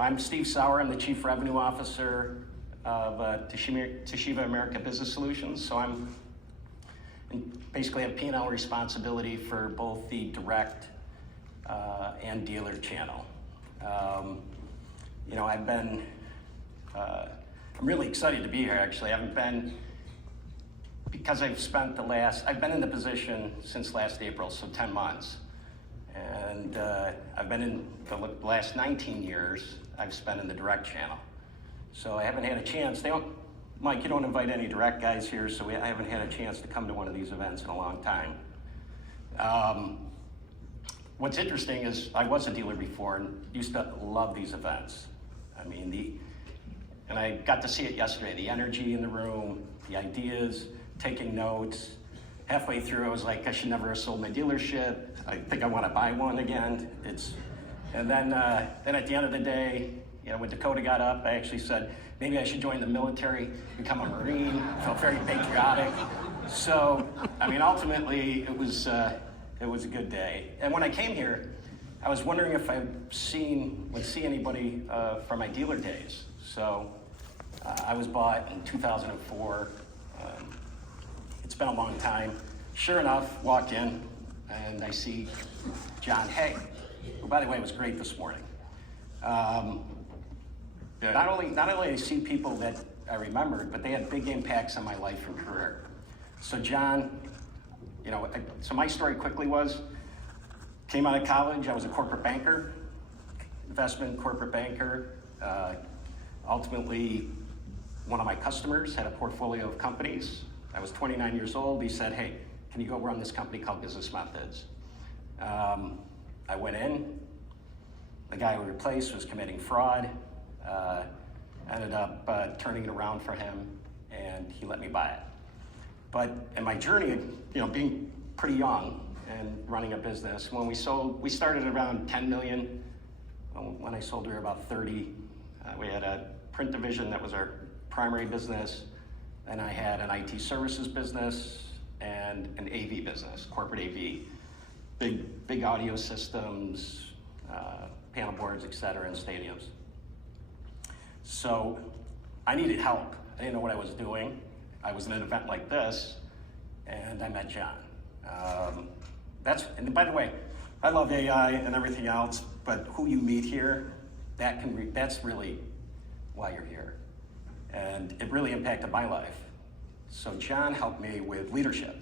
I'm Steve Sauer. I'm the Chief Revenue Officer of Toshiba America Business Solutions. So basically have P&L responsibility for both the direct and dealer channel. I'm really excited to be here, actually. Because I've been in the position since last April, so 10 months. And I've been in the last 19 years, I've spent in the direct channel. So I haven't had a chance. Mike, you don't invite any direct guys here, so I haven't had a chance to come to one of these events in a long time. What's interesting is I was a dealer before and used to love these events. And I got to see it yesterday, the energy in the room, the ideas, taking notes. Halfway through, I was like, I should never have sold my dealership. I think I want to buy one again. And then at the end of the day, when Dakota got up, I actually said, maybe I should join the military, become a Marine. Felt very patriotic. So, ultimately, it was a good day. And when I came here, I was wondering if I would see anybody from my dealer days. So, I was bought in 2004. It's been a long time. Sure enough, walk in and I see John Hay, who, by the way, was great this morning. Not only did I see people that I remembered, but they had big impacts on my life and career. So John, so my story quickly came out of college, I was a corporate banker, investment corporate banker. Ultimately, one of my customers had a portfolio of companies. I was 29 years old. He said, hey, can you go run this company called Business Methods? I went in. The guy we replaced was committing fraud. Ended up turning it around for him, and he let me buy it. But in my journey, being pretty young and running a business, when we started around 10 million. When I sold, we were about 30. We had a print division that was our primary business. And I had an IT services business and an AV business, corporate AV, big audio systems, panel boards, et cetera, in stadiums. So I needed help. I didn't know what I was doing. I was in an event like this, and I met John. And by the way, I love AI and everything else, but who you meet here, that's really why you're here. And it really impacted my life. So John helped me with leadership.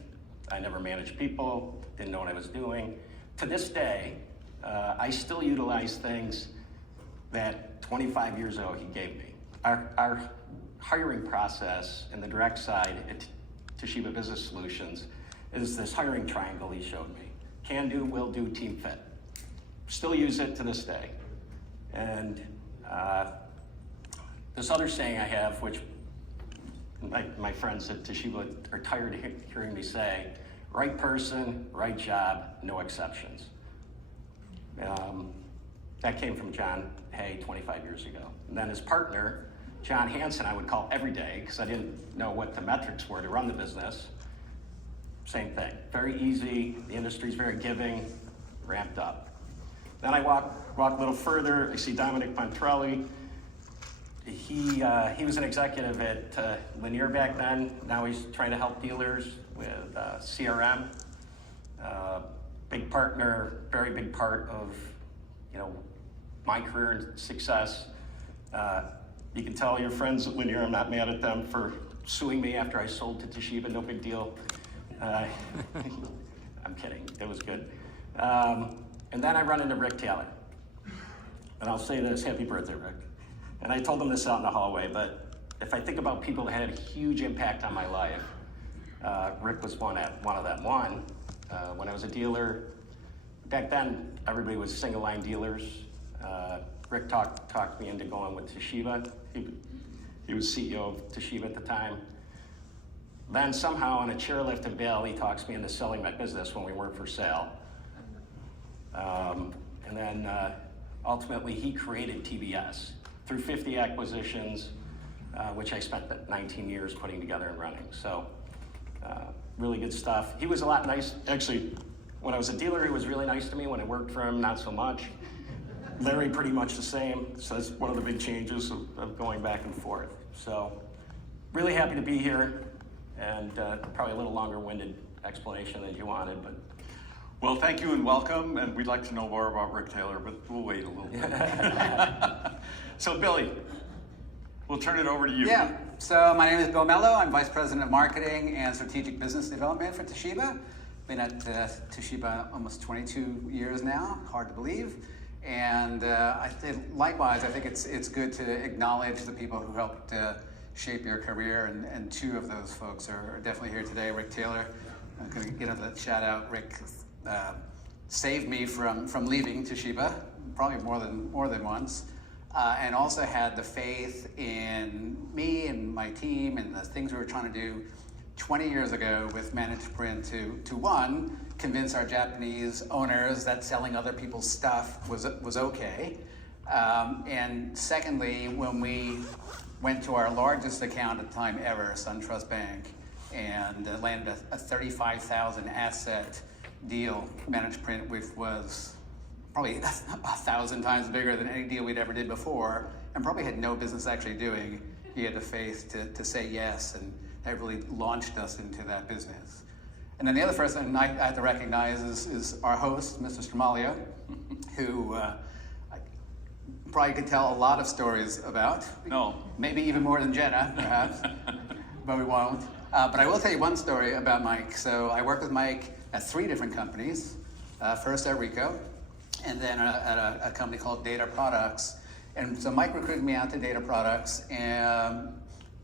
I never managed people, didn't know what I was doing. To this day, I still utilize things that 25 years ago he gave me. Our hiring process in the direct side at Toshiba Business Solutions is this hiring triangle he showed me. Can do, will do, team fit. Still use it to this day. And this other saying I have, which my friends at Toshiba are tired of hearing me say, right person, right job, no exceptions. That came from John Hay 25 years ago. And then his partner, John Hansen, I would call every day because I didn't know what the metrics were to run the business. Same thing, very easy, the industry's very giving, ramped up. Then I walk a little further, I see Dominic Pontrelli. He was an executive at Lanier back then. Now he's trying to help dealers with CRM. Big partner, very big part of my career and success. You can tell your friends at Lanier I'm not mad at them for suing me after I sold to Toshiba. No big deal. I'm kidding. It was good. And then I run into Rick Taylor, and I'll say this: Happy birthday, Rick. And I told him this out in the hallway, but if I think about people that had a huge impact on my life, Rick was one of them. When I was a dealer, back then everybody was single line dealers. Rick talked me into going with Toshiba. He was CEO of Toshiba at the time. Then somehow on a chairlift in Vail, he talks me into selling my business when we weren't for sale. And then ultimately he created TBS through 50 acquisitions, which I spent 19 years putting together and running. So really good stuff. He was a lot nice. Actually, when I was a dealer, he was really nice to me. When I worked for him, not so much. Larry pretty much the same. So that's one of the big changes of going back and forth. So really happy to be here, and probably a little longer-winded explanation than you wanted, but. Well, thank you and welcome, and we'd like to know more about Rick Taylor, but we'll wait a little bit. So Billy, we'll turn it over to you. Yeah, so my name is Bill Melo. I'm Vice President of Marketing and Strategic Business Development for Toshiba. Been at Toshiba almost 22 years now, hard to believe. And likewise, I think it's good to acknowledge the people who helped shape your career, and two of those folks are definitely here today. Rick Taylor, I'm going to get another shout out. Rick saved me from leaving Toshiba, probably more than once, and also had the faith in me and my team and the things we were trying to do 20 years ago with Managed Print to one, convince our Japanese owners that selling other people's stuff was okay, and secondly, when we went to our largest account at the time ever, SunTrust Bank, and landed a 35,000 asset deal, Managed Print, which was probably 1,000 times bigger than any deal we'd ever did before, and probably had no business actually doing. He had the faith to say yes, and that really launched us into that business. And then the other person I have to recognize is our host, Mr. Stramaglio, who I probably could tell a lot of stories about. No. Maybe even more than Jenna, perhaps, but we won't. But I will tell you one story about Mike. So I worked with Mike at 3 different companies, first at Ricoh, and then at a company called Data Products. And so Mike recruited me out to Data Products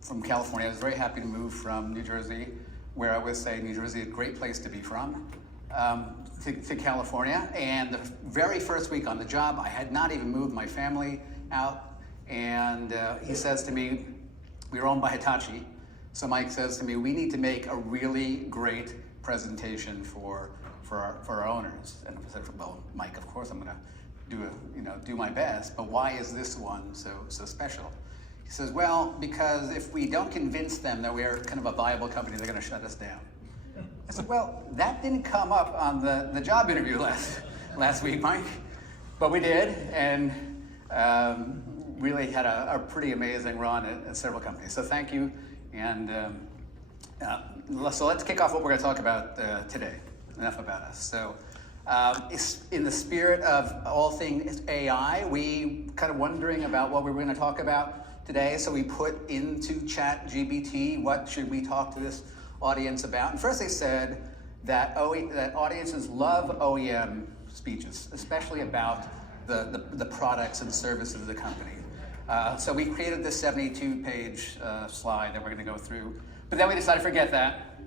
from California. I was very happy to move from New Jersey, where I would say New Jersey is a great place to be from, to California. And the very first week on the job, I had not even moved my family out. And he says to me, we were owned by Hitachi. So Mike says to me, we need to make a really great presentation for our owners. And I said, well, Mike, of course I'm going to do my best, but why is this one so special? He says, well, because if we don't convince them that we're kind of a viable company, they're going to shut us down. I said, well, that didn't come up on the job interview last week, Mike, but we did, and really had a pretty amazing run at several companies. So thank you, and so let's kick off what we're going to talk about today. Enough about us. So in the spirit of all things AI, we kind of wondering about what we were going to talk about today. So we put into ChatGPT, what should we talk to this audience about? And first they said that audiences love OEM speeches, especially about the products and services of the company. So we created this 72-page slide that we're going to go through. But then we decided to forget that.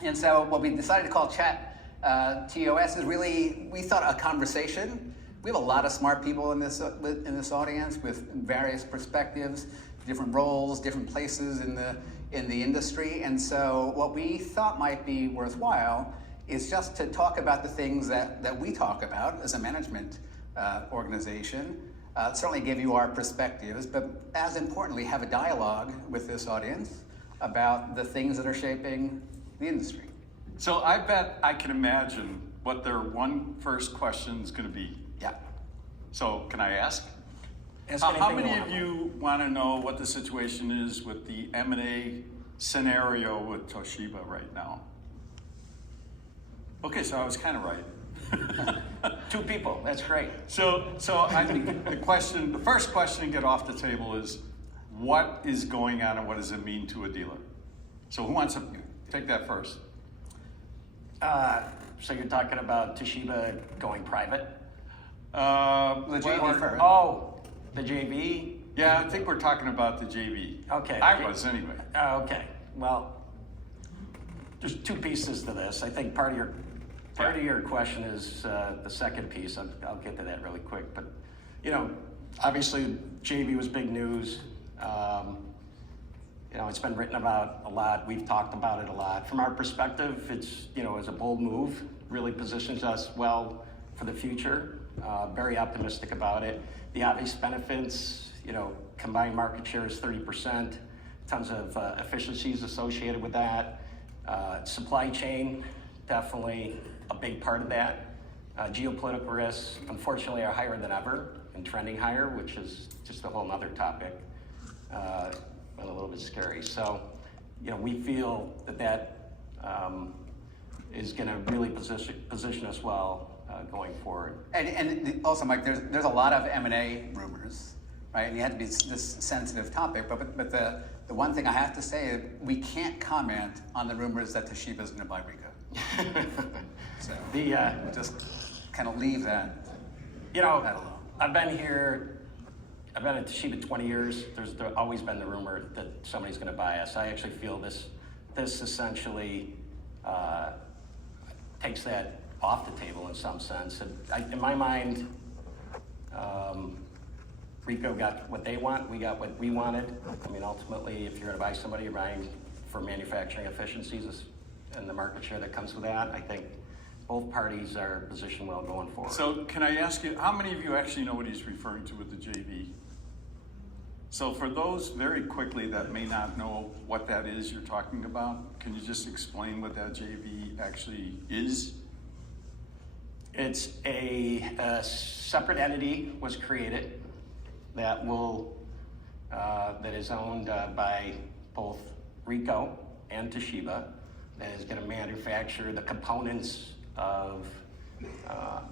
And so what we decided to call TOS is really, we thought, a conversation. We have a lot of smart people in this audience with various perspectives, different roles, different places in the industry. And so what we thought might be worthwhile is just to talk about the things that we talk about as a management organization. Certainly give you our perspectives, but as importantly, have a dialogue with this audience about the things that are shaping the industry. So I bet I can imagine what their first question is going to be. Yeah. So can I ask? How many of you want to know what the situation is with the M&A scenario with Toshiba right now? Okay, so I was kind of right. 2 people, that's great. So I think the first question to get off the table is, what is going on and what does it mean to a dealer? So who wants to take that first? So you're talking about Toshiba going private? The JV first. Oh, the JV? Yeah, I think we're talking about the JV. Okay. I was anyway. Okay. Well, there's 2 pieces to this. I think part of your question is the second piece. I'll get to that really quick. But, obviously JV was big news. It's been written about a lot. We've talked about it a lot. From our perspective, it's a bold move. Really positions us well for the future. Very optimistic about it. The obvious benefits, combined market share is 30%. Tons of efficiencies associated with that. Supply chain, definitely a big part of that. Geopolitical risks, unfortunately, are higher than ever and trending higher, which is just a whole nother topic, and a little bit scary. So, we feel that is going to really position us well going forward. And also, Mike, there's a lot of M&A rumors, right? And you have to be this sensitive topic, but the one thing I have to say, we can't comment on the rumors that Toshiba is going to buy Ricoh. So we'll just kind of leave that alone. I've been at Toshiba 20 years. There's always been the rumor that somebody's going to buy us. I actually feel this essentially takes that off the table in some sense. In my mind, Ricoh got what they want, we got what we wanted. I mean, ultimately, if you're going to buy somebody, you're buying for manufacturing efficiencies and the market share that comes with that. I think both parties are positioned well going forward. So can I ask you, how many of you actually know what he's referring to with the JV? So for those very quickly that may not know what that is you're talking about, can you just explain what that JV actually is? It's a separate entity was created that that is owned by both Ricoh and Toshiba, that is going to manufacture the components of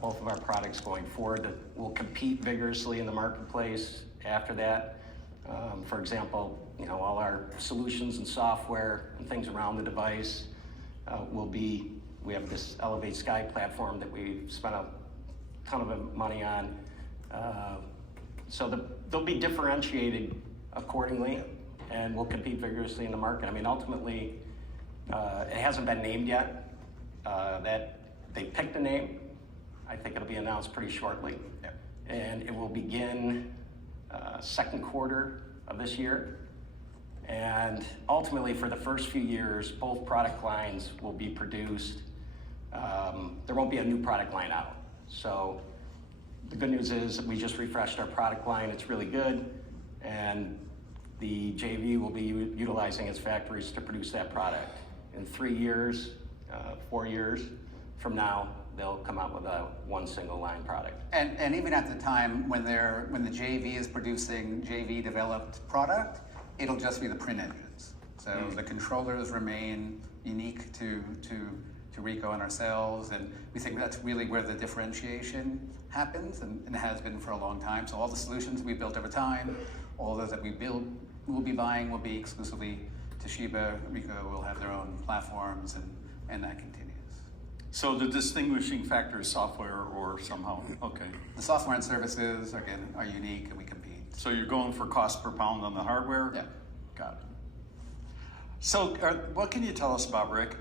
both of our products going forward, that will compete vigorously in the marketplace after that. For example, all our solutions and software and things around the device we have this Elevate Sky platform that we spent a ton of money on. So they'll be differentiated accordingly, and will compete vigorously in the market. I mean, ultimately, it hasn't been named yet. That they picked a name. I think it'll be announced pretty shortly, and it will begin second quarter of this year. And ultimately, for the first few years, both product lines will be produced. There won't be a new product line out. So the good news is that we just refreshed our product line. It's really good. And the JV will be utilizing its factories to produce that product. In 3 years, 4 years from now, they'll come out with one single line product. And even at the time when the JV is producing JV developed product, it'll just be the print engines. So the controllers remain unique to Ricoh and ourselves, and we think that's really where the differentiation happens, and has been for a long time. So all the solutions we built over time, all those that we build, we'll be buying will be exclusively Toshiba. Ricoh will have their own platforms, and that continues. So the distinguishing factor is software, or somehow, okay. The software and services, again, are unique, and we compete. So you're going for cost per pound on the hardware? Yeah. Got it. So what can you tell us about Rick?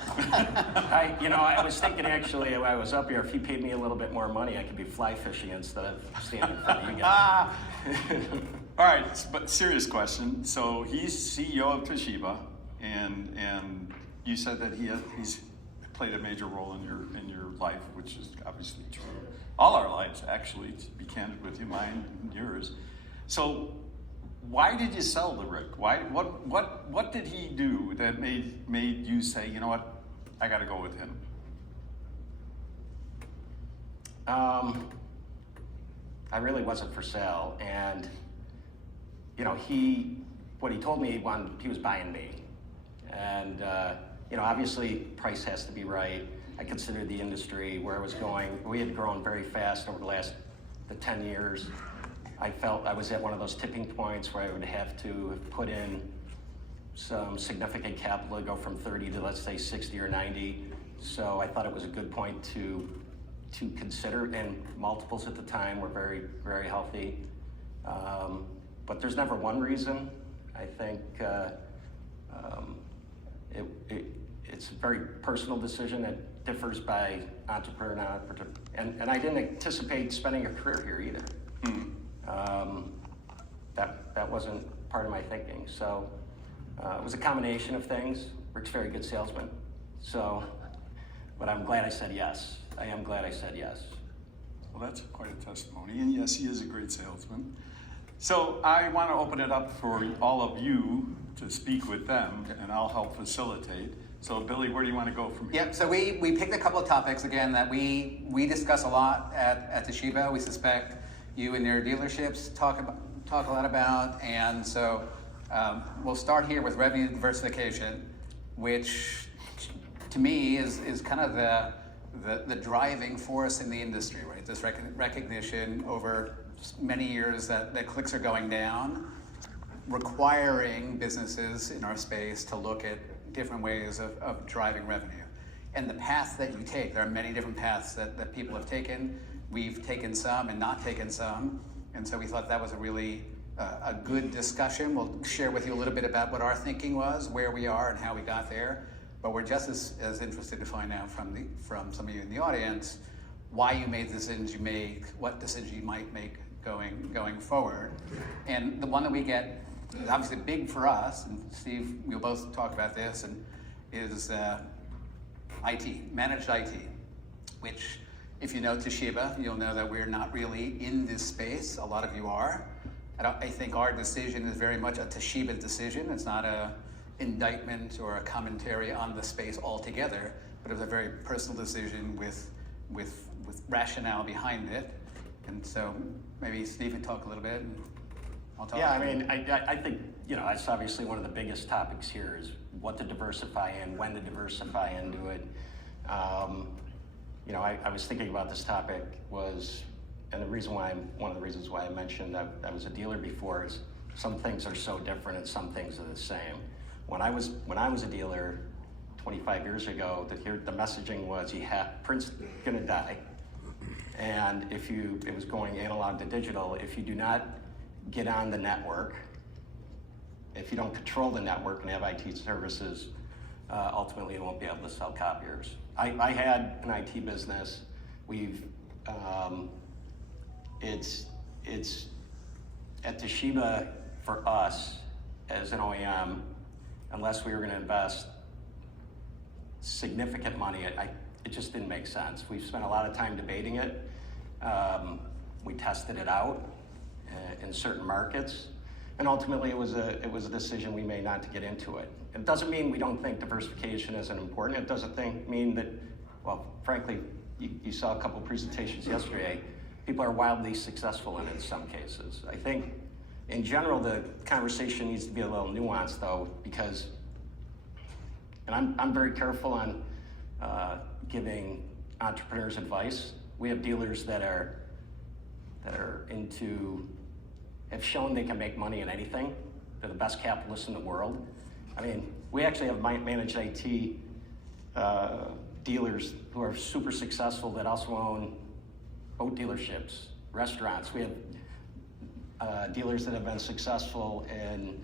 I was thinking actually, when I was up here, if he paid me a little bit more money, I could be fly fishing instead of standing in front of you guys. All right, but serious question. So he's CEO of Toshiba, and you said that he's played a major role in your life, which is obviously true. All our lives, actually, to be candid with you, mine and yours. So why did you sell to Rick? What did he do that made you say, you know what, I got to go with him? I really wasn't for sale, and what he told me he was buying me, and obviously price has to be right. I considered the industry, where it was going. We had grown very fast over the 10 years. I felt I was at one of those tipping points where I would have to put in some significant capital to go from 30 to, let's say, 60 or 90. So I thought it was a good point to consider, and multiples at the time were very, very healthy. But there's never one reason. I think it's a very personal decision that differs by entrepreneur and entrepreneur. And I didn't anticipate spending a career here either. That wasn't part of my thinking. So it was a combination of things. Rick's a very good salesman. But I'm glad I said yes. I am glad I said yes. Well, that's quite a testimony. And yes, he is a great salesman. So I want to open it up for all of you to speak with them, and I'll help facilitate. So Billy, where do you want to go from here? Yep, so we picked a couple of topics, again, that we discuss a lot at Toshiba. We suspect you and your dealerships talk a lot about, and so we'll start here with revenue diversification, which to me is kind of the driving force in the industry, right? This recognition over many years that clicks are going down, requiring businesses in our space to look at different ways of driving revenue. And the path that you take, there are many different paths that people have taken. We've taken some and not taken some. And so we thought that was a really a good discussion. We'll share with you a little bit about what our thinking was, where we are and how we got there. But we're just as interested to find out from some of you in the audience why you made the decisions you made, what decisions you might make going forward. And the one that we get is obviously big for us, and Steve, we'll both talk about this, and is IT, managed IT, which if you know Toshiba, you'll know that we're not really in this space. A lot of you are. I think our decision is very much a Toshiba decision. It's not a indictment or a commentary on the space altogether, but it was a very personal decision with rationale behind it. And so maybe Steve can talk a little bit, and I'll talk. Yeah, I mean, I think, that's obviously one of the biggest topics here is what to diversify in, when to diversify into it. I was thinking about this topic and one of the reasons why I mentioned I was a dealer before is some things are so different and some things are the same. When I was a dealer 25 years ago, the messaging was print's gonna die. And it was going analog to digital, if you do not get on the network, if you don't control the network and have IT services, ultimately you won't be able to sell copiers. I had an IT business. It's at Toshiba for us as an OEM, unless we were going to invest significant money, it just didn't make sense. We've spent a lot of time debating it. We tested it out in certain markets, and ultimately it was a decision we made not to get into it. It doesn't mean we don't think diversification isn't important. It doesn't mean that, well, frankly, you saw a couple presentations yesterday. People are wildly successful in some cases. I think, in general, the conversation needs to be a little nuanced, though, because, and I'm very careful on giving entrepreneurs advice. We have dealers that have shown they can make money in anything. They're the best capitalists in the world. I mean, we actually have managed IT dealers who are super successful that also own boat dealerships, restaurants. We have dealers that have been successful in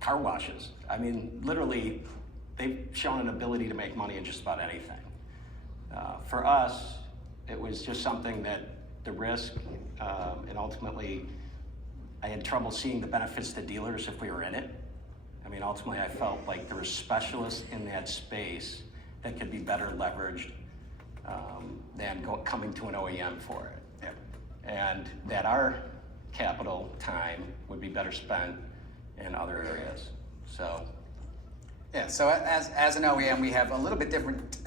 car washes. I mean, literally, they've shown an ability to make money in just about anything. For us, it was just something that the risk, and ultimately, I had trouble seeing the benefits to dealers if we were in it. I mean, ultimately, I felt like there were specialists in that space that could be better leveraged than coming to an OEM for it. Yep. And that our capital time would be better spent in other areas. So. Yeah, so as an OEM, we have a little bit different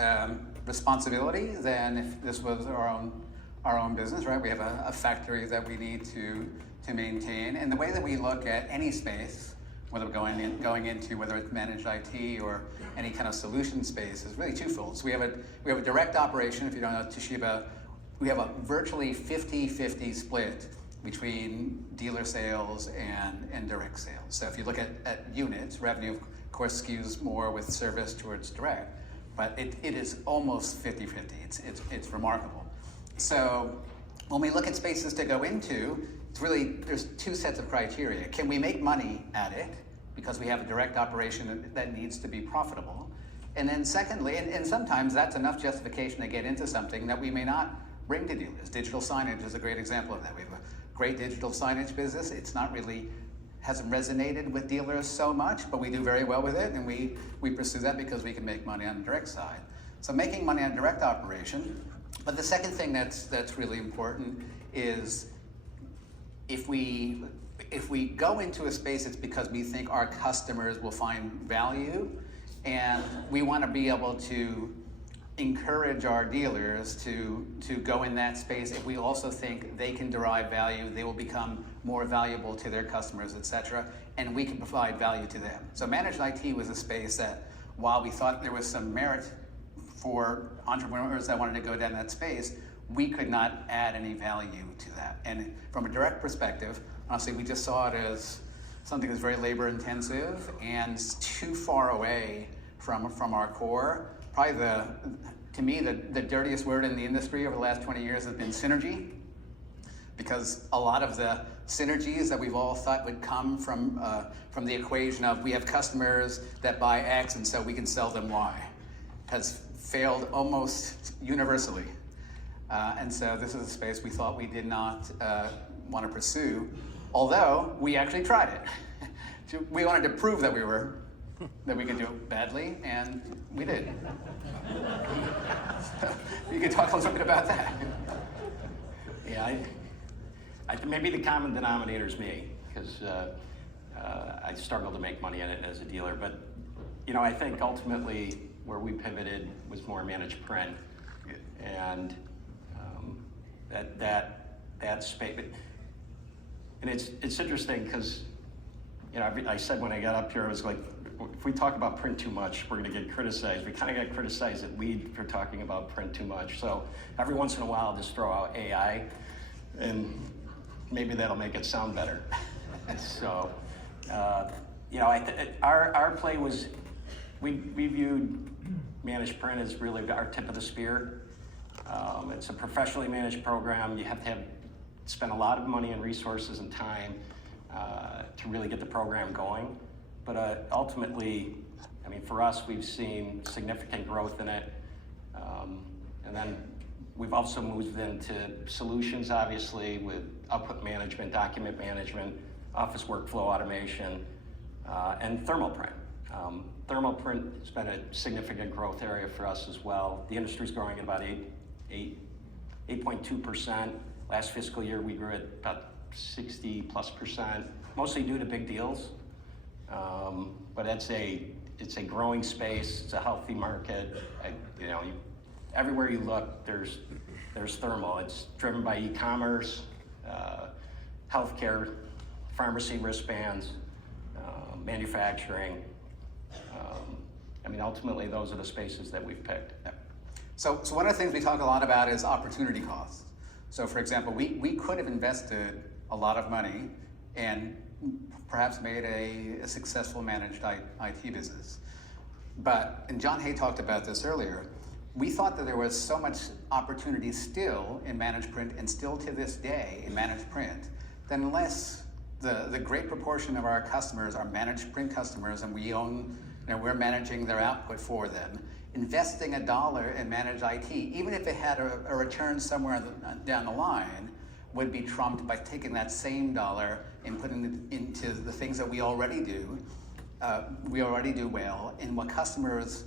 responsibility than if this was our own business, right? We have a factory that we need to maintain. And the way that we look at any space, whether we're going into whether it's managed IT or any kind of solution space, is really twofold. So we have a direct operation. If you don't know Toshiba, we have a virtually 50-50 split between dealer sales and direct sales. So if you look at units, revenue of course skews more with service towards direct, but it is almost 50-50. It's remarkable. So when we look at spaces to go into, there's two sets of criteria. Can we make money at it? Because we have a direct operation that needs to be profitable. And then secondly, and sometimes that's enough justification to get into something that we may not bring to dealers. Digital signage is a great example of that. We have a great digital signage business. It's not really, hasn't resonated with dealers so much, but we do very well with it, and we pursue that because we can make money on the direct side. So making money on direct operation. But the second thing that's really important is if we go into a space, it's because we think our customers will find value And we want to be able to encourage our dealers to go in that space if we also think they can derive value, they will become more valuable to their customers, etc., and we can provide value to them. So managed IT was a space that, while we thought there was some merit for entrepreneurs that wanted to go down that space, we could not add any value to that. And from a direct perspective, honestly, we just saw it as something that's very labor intensive and too far away from our core. Probably to me, the dirtiest word in the industry over the last 20 years has been synergy, because a lot of the synergies that we've all thought would come from the equation of we have customers that buy X and so we can sell them Y has failed almost universally. And so this is a space we thought we did not want to pursue, although we actually tried it. We wanted to prove that we could do it badly, and we did. You could talk a little bit about that. Yeah, I maybe the common denominator is me, because I struggled to make money in it as a dealer. But I think ultimately where we pivoted was more managed print, and that space. And it's interesting because I said when I got up here, I was like, if we talk about print too much, we're going to get criticized. We kind of got criticized at Lead for talking about print too much. So every once in a while, I'll just throw out AI, and maybe that'll make it sound better. So, our play was, we viewed managed print as really our tip of the spear. It's a professionally managed program. You have to spend a lot of money and resources and time to really get the program going. But ultimately, for us, we've seen significant growth in it. And then we've also moved into solutions, obviously, with output management, document management, office workflow automation, and thermal print. Thermal print has been a significant growth area for us as well. The industry's growing at about 8.2%. Last fiscal year, we grew at about 60+%, mostly due to big deals. But it's a growing space. It's a healthy market. Everywhere you look, there's thermal. It's driven by e-commerce, healthcare, pharmacy wristbands, manufacturing. Ultimately, those are the spaces that we've picked. Yeah. So one of the things we talk a lot about is opportunity costs. So for example, we could have invested a lot of money and perhaps made a successful managed IT business. And John Hay talked about this earlier, we thought that there was so much opportunity still in managed print, and still to this day in managed print, that unless the great proportion of our customers are managed print customers and we're managing their output for them, investing $1 in managed IT, even if it had a return somewhere down the line, would be trumped by taking that same dollar and putting it into the things that we already do well, and what customers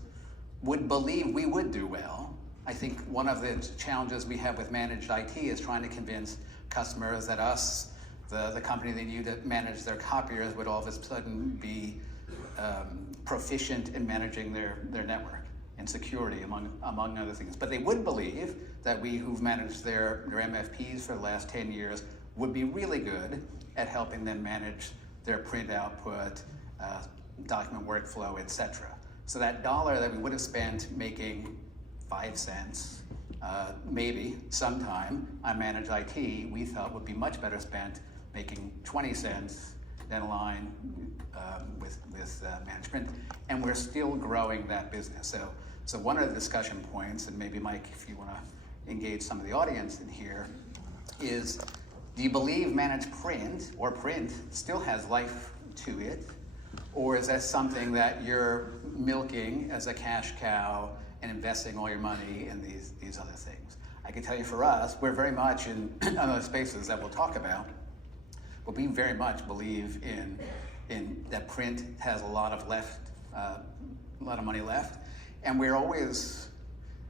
would believe we would do well. I think one of the challenges we have with managed IT is trying to convince customers that us, the company they knew to manage their copiers, would all of a sudden be proficient in managing their network and security, among other things. But they would believe that we who've managed their MFPs for the last 10 years would be really good at helping them manage their print output, document workflow, etc. So that dollar that we would have spent making 5 cents, maybe sometime on managed IT, we thought would be much better spent making 20 cents down the line with management, and we're still growing that business. So one of the discussion points, and maybe Mike, if you want to engage some of the audience in here, is do you believe managed print or print still has life to it, or is that something that you're milking as a cash cow and investing all your money in these other things? I can tell you for us, we're very much in other spaces that we'll talk about, but we very much believe in that print has a lot of money left, and we're always,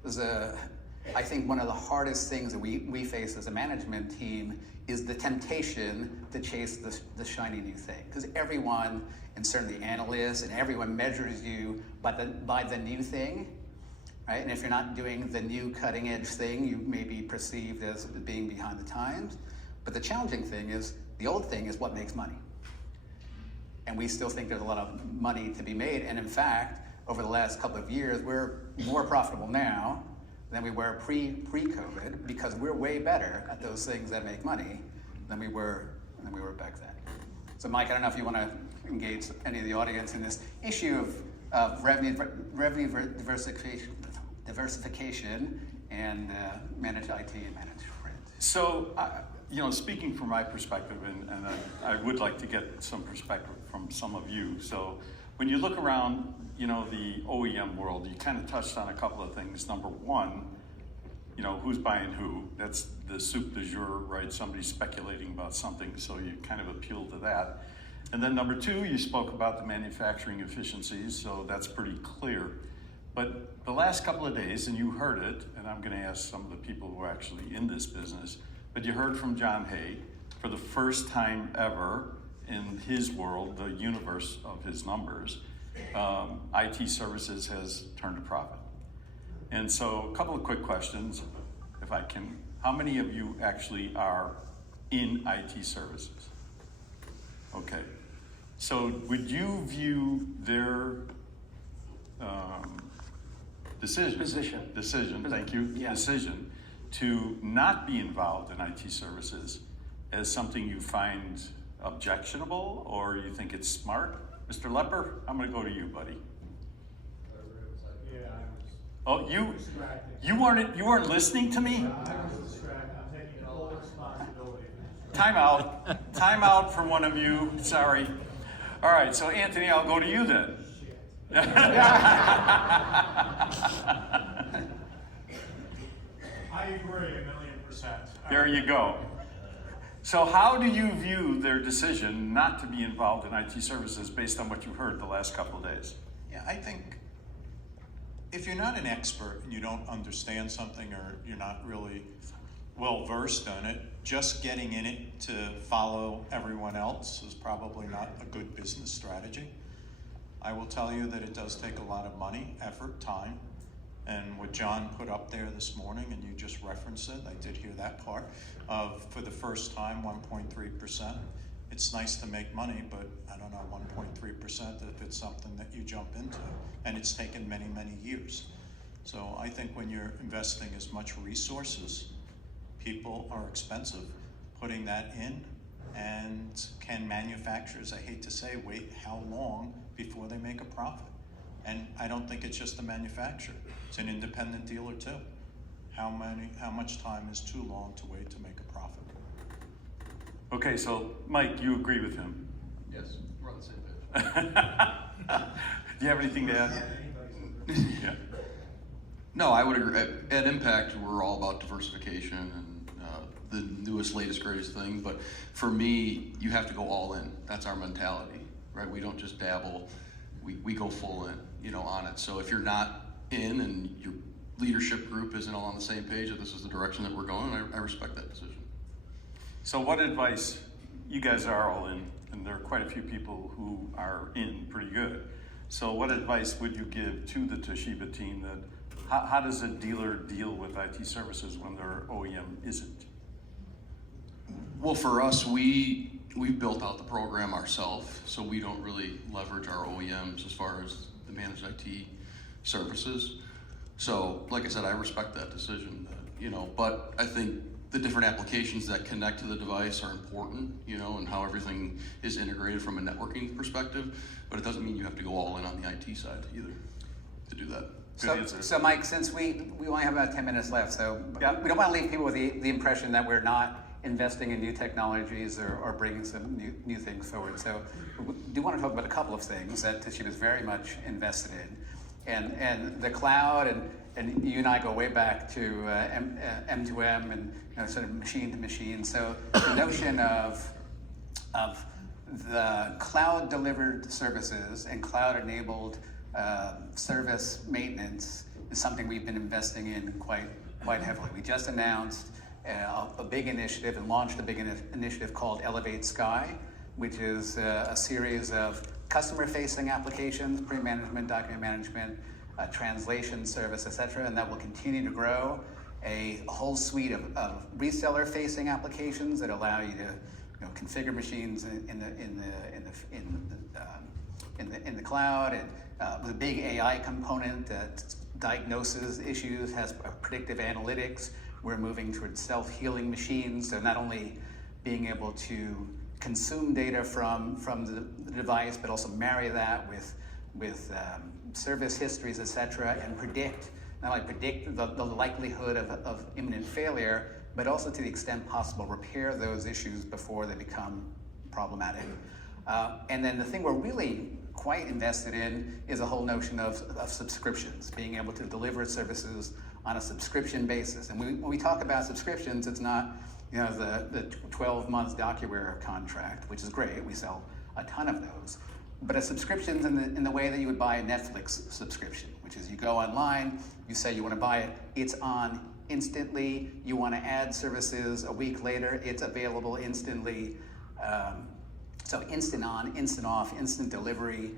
I think one of the hardest things that we face as a management team is the temptation to chase the shiny new thing. Because everyone, and certainly analysts, and everyone measures you by the new thing, right? And if you're not doing the new cutting edge thing, you may be perceived as being behind the times. But the challenging thing is, the old thing is what makes money. And we still think there's a lot of money to be made. And in fact, over the last couple of years, we're more profitable now than we were pre-COVID because we're way better at those things that make money than we were back then. So Mike, I don't know if you want to engage any of the audience in this issue of revenue diversification and managed IT and managed print. So, speaking from my perspective, and I would like to get some perspective from some of you. So, when you look around, the OEM world, you kind of touched on a couple of things. Number one, who's buying who? That's the soup du jour, right? Somebody's speculating about something, so you kind of appeal to that. And then number two, you spoke about the manufacturing efficiencies, so that's pretty clear. But the last couple of days, and you heard it, and I'm going to ask some of the people who are actually in this business, but you heard from John Hay, for the first time ever in his world, the universe of his numbers, IT services has turned a profit. And so a couple of quick questions, if I can. How many of you actually are in IT services? Okay. So would you view their decision, thank you, Yeah. decision to not be involved in IT services as something you find objectionable, or you think it's smart? Mr. Lepper, I'm going to go to you, buddy. Yeah, Oh, you distracted. you weren't listening to me? I was distracted. I'm taking full responsibility. Time out from one of you. Sorry. All right, so Anthony, I'll go to you then. I agree 1,000,000%. There you go. So how do you view their decision not to be involved in IT services based on what you heard the last couple of days? Yeah, I think if you're not an expert and you don't understand something or you're not really well versed on it, just getting in it to follow everyone else is probably not a good business strategy. I will tell you that it does take a lot of money, effort, time, and what John put up there this morning, and you just referenced it, I did hear that part, of for the first time 1.3%. It's nice to make money, but I don't know, 1.3% if it's something that you jump into, and it's taken many, many years. So I think when you're investing as much resources, people are expensive, putting that in, and can manufacturers, I hate to say, wait how long before they make a profit? And I don't think it's just the manufacturer, it's an independent dealer too. How much time is too long to wait to make a profit? Okay, so Mike, you agree with him? Yes, we're on the same page. Do you have anything to add? Yeah. No, I would agree. At Impact, we're all about diversification and the newest, latest, greatest thing. But for me, you have to go all in. That's our mentality, right? We don't just dabble. We go full in, on it. So if you're not in and your leadership group isn't all on the same page that this is the direction that we're going, I respect that decision. So what advice, you guys are all in, and there are quite a few people who are in pretty good. So what advice would you give to the Toshiba team that, how does a dealer deal with IT services when their OEM isn't? Well, for us, we've built out the program ourselves, so we don't really leverage our OEMs as far as the managed IT services. So, like I said, I respect that decision, but I think the different applications that connect to the device are important, and how everything is integrated from a networking perspective, but it doesn't mean you have to go all in on the IT side either to do that. So Mike, since we only have about 10 minutes left, so Yeah. we don't want to leave people with the impression that we're not investing in new technologies or bringing some new things forward. So we do want to talk about a couple of things that Toshiba is very much invested in. And the cloud, and you and I go way back to M2M and sort of machine to machine. So the notion of the cloud delivered services and cloud enabled service maintenance is something we've been investing in quite heavily. We just announced a big initiative and launched a big initiative called Elevate Sky, which is a series of customer-facing applications, pre-management, document management, translation service, etc., and that will continue to grow. A whole suite of reseller-facing applications that allow you to configure machines in the cloud, and with a big AI component that diagnoses issues, has predictive analytics. We're moving towards self-healing machines, so not only being able to consume data from the device, but also marry that with service histories, etc., and not only predict the likelihood of imminent failure, but also to the extent possible repair those issues before they become problematic. And then the thing we're really quite invested in is a whole notion of subscriptions, being able to deliver services on a subscription basis. And when we talk about subscriptions, it's not the 12-month DocuWare contract, which is great. We sell a ton of those. But a subscription's in the way that you would buy a Netflix subscription, which is you go online, you say you want to buy it, it's on instantly. You want to add services a week later, it's available instantly. So instant on, instant off, instant delivery,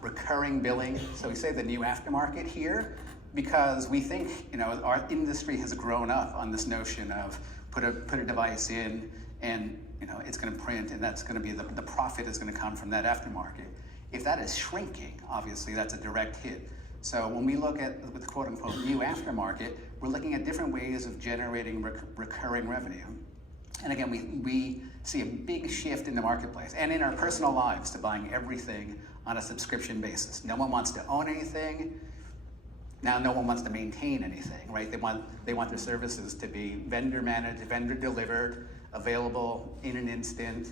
recurring billing. So we say the new aftermarket here because we think our industry has grown up on this notion of put a device in and it's going to print, and that's going to be the profit is going to come from that aftermarket. If that is shrinking, obviously that's a direct hit. So when we look at the quote unquote new aftermarket, we're looking at different ways of generating recurring revenue. And again, we see a big shift in the marketplace and in our personal lives to buying everything on a subscription basis. No one wants to own anything. Now no one wants to maintain anything, right? They want their services to be vendor managed, vendor delivered, available in an instant,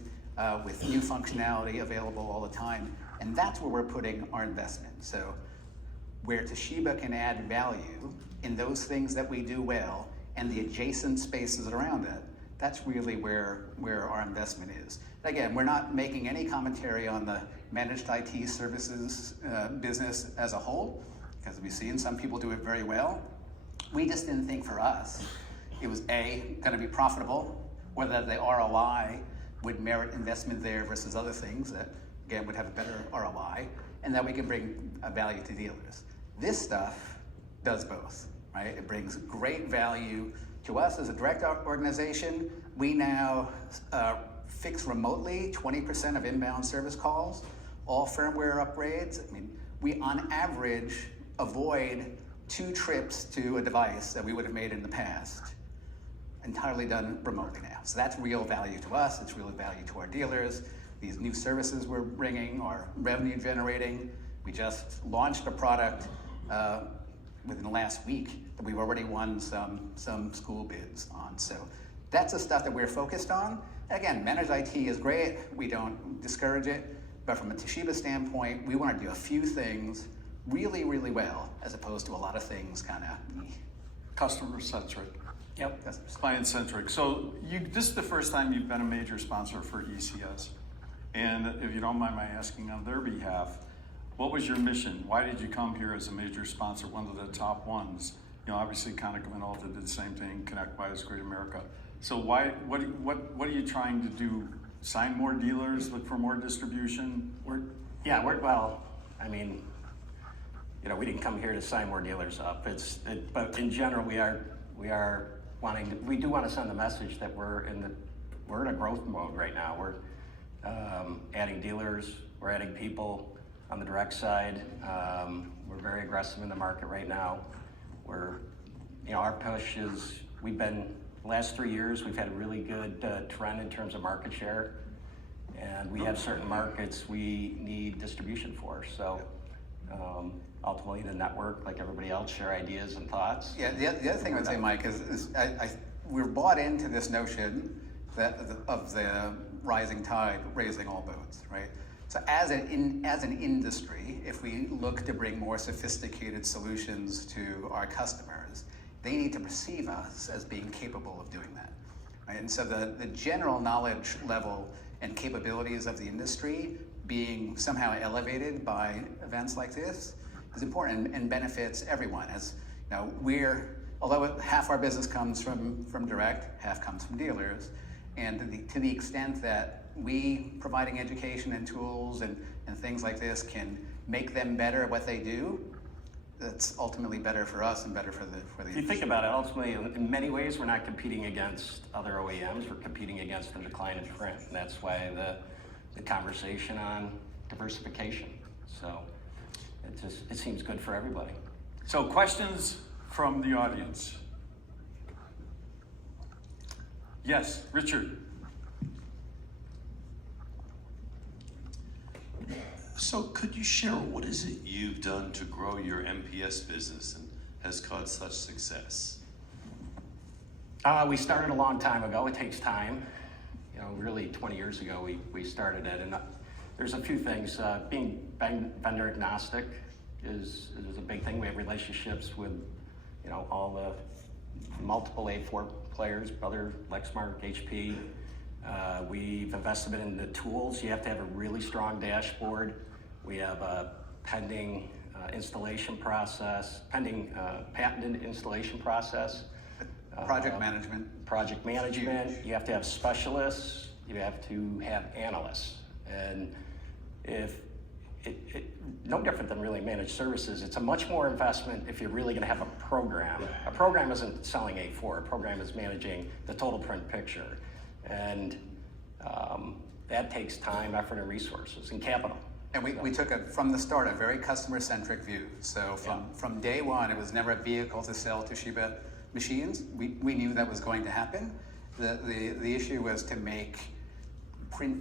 with new functionality available all the time. And that's where we're putting our investment. So where Toshiba can add value in those things that we do well and the adjacent spaces around it, that's really where our investment is. Again, we're not making any commentary on the managed IT services business as a whole, because we've seen some people do it very well. We just didn't think for us it was going to be profitable, or that the ROI would merit investment there versus other things that, again, would have a better ROI, and that we can bring a value to dealers. This stuff does both, right? It brings great value to us as a direct organization. We now fix remotely 20% of inbound service calls, all firmware upgrades. I mean, we on average avoid 2 trips to a device that we would have made in the past, entirely done remotely now. So that's real value to us, it's real value to our dealers. These new services we're bringing are revenue generating. We just launched a product within the last week that we've already won some school bids on. So that's the stuff that we're focused on. Again, managed IT is great, we don't discourage it, but from a Toshiba standpoint, we want to do a few things really, really well, as opposed to a lot of things kind of Customer-centric. Yep. Client-centric. So this is the first time you've been a major sponsor for ECS. And if you don't mind my asking on their behalf, what was your mission? Why did you come here as a major sponsor, one of the top ones? Obviously Konica Minolta did the same thing, Connect by Great America. So what are you trying to do? Sign more dealers, look for more distribution? We didn't come here to sign more dealers up. But in general, we do want to send the message that we're in a growth mode right now. We're adding dealers, we're adding people on the direct side. We're very aggressive in the market right now. Our push is, the last 3 years, we've had a really good trend in terms of market share, and we have certain markets we need distribution for. So ultimately the network, like everybody else, share ideas and thoughts. Yeah, the other thing I would say, Mike, is we're bought into this notion of the rising tide raising all boats, right? So as an industry, if we look to bring more sophisticated solutions to our customers, they need to perceive us as being capable of doing that, right? And so the general knowledge level and capabilities of the industry being somehow elevated by events like this is important and benefits everyone. As we're although half our business comes from direct, half comes from dealers, and to the extent that we providing education and tools and things like this can make them better at what they do, that's ultimately better for us and better for the If you think about it, ultimately, in many ways, we're not competing against other OEMs, we're competing against the decline in print. And that's why the conversation on diversification. So it seems good for everybody. So questions from the audience? Yes, Richard. So could you share what is it you've done to grow your MPS business and has caused such success? We started a long time ago. It takes time. You know, really 20 years ago we started it, and there's a few things. Being vendor agnostic is a big thing. We have relationships with, you know, all the multiple A4 players, other Lexmark, HP. We've invested in the tools. You have to have a really strong dashboard. We have a pending installation process, patented installation process. project management. Project management. You have to have specialists. You have to have analysts. And if no different than really managed services, it's a much more investment if you're really going to have a program. A program isn't selling A4. A program is managing the total print picture. And that takes time, effort, and resources, and capital. And we took from the start a very customer-centric view. So from day one, it was never a vehicle to sell Toshiba machines. We knew that was going to happen. The issue was to make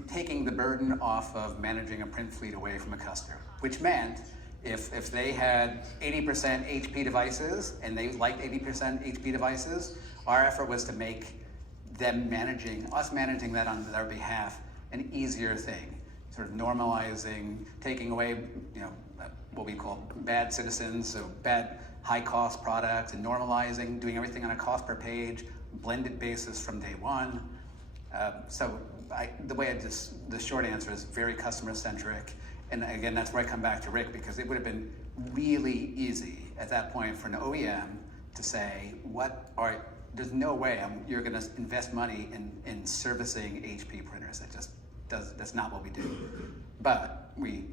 taking the burden off of managing a print fleet away from a customer, which meant if they had 80% HP devices and they liked 80% HP devices, our effort was to make us managing that on their behalf an easier thing, sort of normalizing, taking away, what we call bad citizens, so bad high-cost products, and normalizing, doing everything on a cost per page, blended basis from day one. The short answer is very customer-centric, and again, that's where I come back to Rick, because it would have been really easy at that point for an OEM to say, there's no way you're going to invest money in servicing HP printers. That's not what we do. But we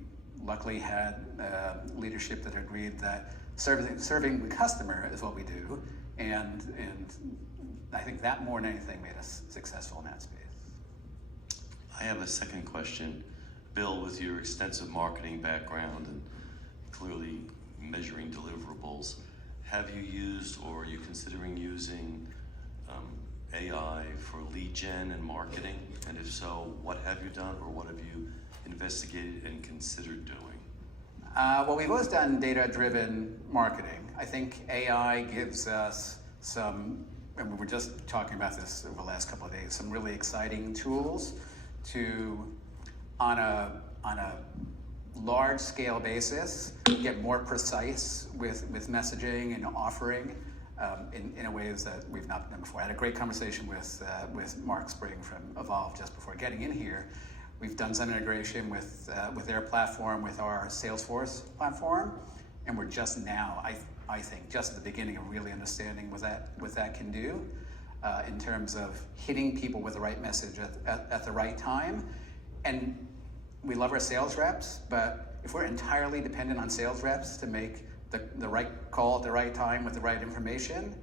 luckily had leadership that agreed that serving the customer is what we do, and I think that more than anything made us successful in that space. I have a second question. Bill, with your extensive marketing background and clearly measuring deliverables, have you used or are you considering using AI for lead gen and marketing? And if so, what have you done or what have you investigated and considered doing? Well, we've always done data-driven marketing. I think AI gives us and we were just talking about this over the last couple of days, some really exciting tools to, on a large-scale basis, get more precise with messaging and offering in a ways that we've not done before. I had a great conversation with Mark Spring from Evolve just before getting in here. We've done some integration with their platform, with our Salesforce platform, and we're just now, I think, just at the beginning of really understanding what that can do in terms of hitting people with the right message at the right time. And we love our sales reps, but if we're entirely dependent on sales reps to make the right call at the right time with the right information,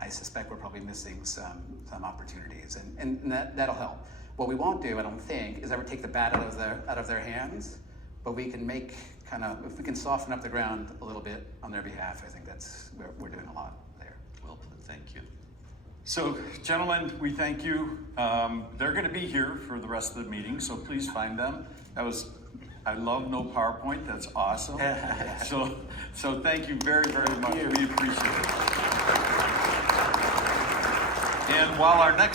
I suspect we're probably missing some opportunities, and that'll help. What we won't do, I don't think, is ever take the bat out of their hands, but we can make if we can soften up the ground a little bit on their behalf, I think we're doing a lot there. Well put, thank you. So, gentlemen, we thank you. They're going to be here for the rest of the meeting, so please find them. I love no PowerPoint. That's awesome. So thank you very, very much. We appreciate it. And while our next